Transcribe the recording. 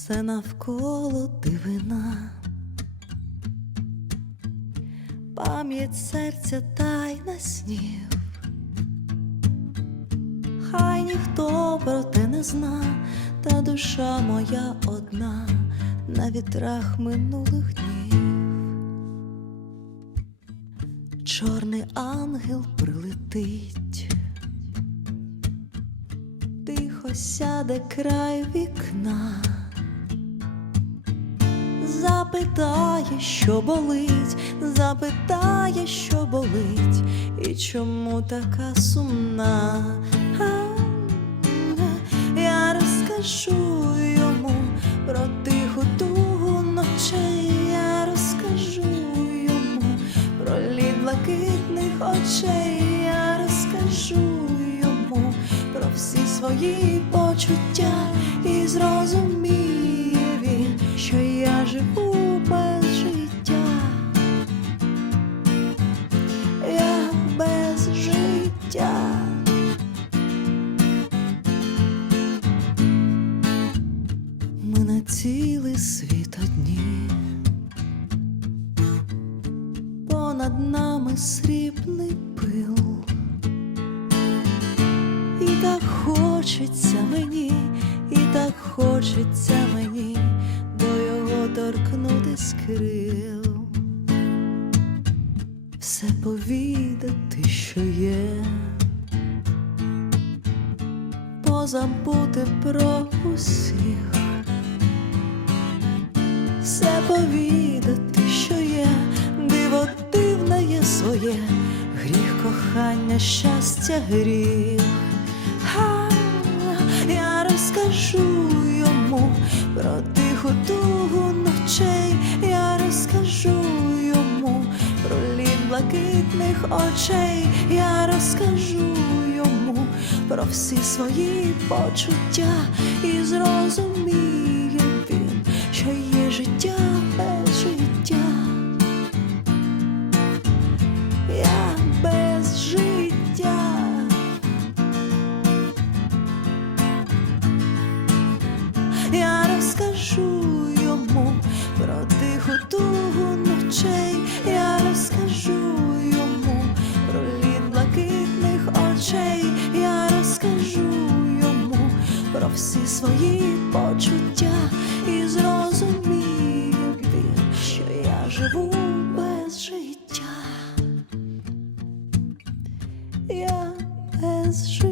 все навколо дивина, пам'ять серця тайна снів, хай ніхто про те не зна, та душа моя одна на вітрах минулих днів. Чорний ангел прилетить, тихо сяде край вікна, запитає, що болить, запитає, що болить, і чому така сумна. Я розкажу йому про тиху тугу ночей, я розкажу йому про лід блакитних очей, я розкажу йому про всі свої почуття і зрозуміє На цілий світ одні, понад нами срібний пил, і так хочеться мені, і так хочеться мені до його торкнутись крил, все повідати, що є. Позабути про усіх, все повідати, що є, диво дивне є своє, гріх кохання, щастя, гріх. Ха, я розкажу йому про тиху тугу ночей, я розкажу йому про лід блакитних очей, я розкажу йому про всі свої почуття і є життя без життя. Я без життя. Я розкажу йому про тиху тугу ночей, я розкажу йому про лід блакитних очей, я розкажу йому про всі свої почуття і я живу без життя. Я без життя.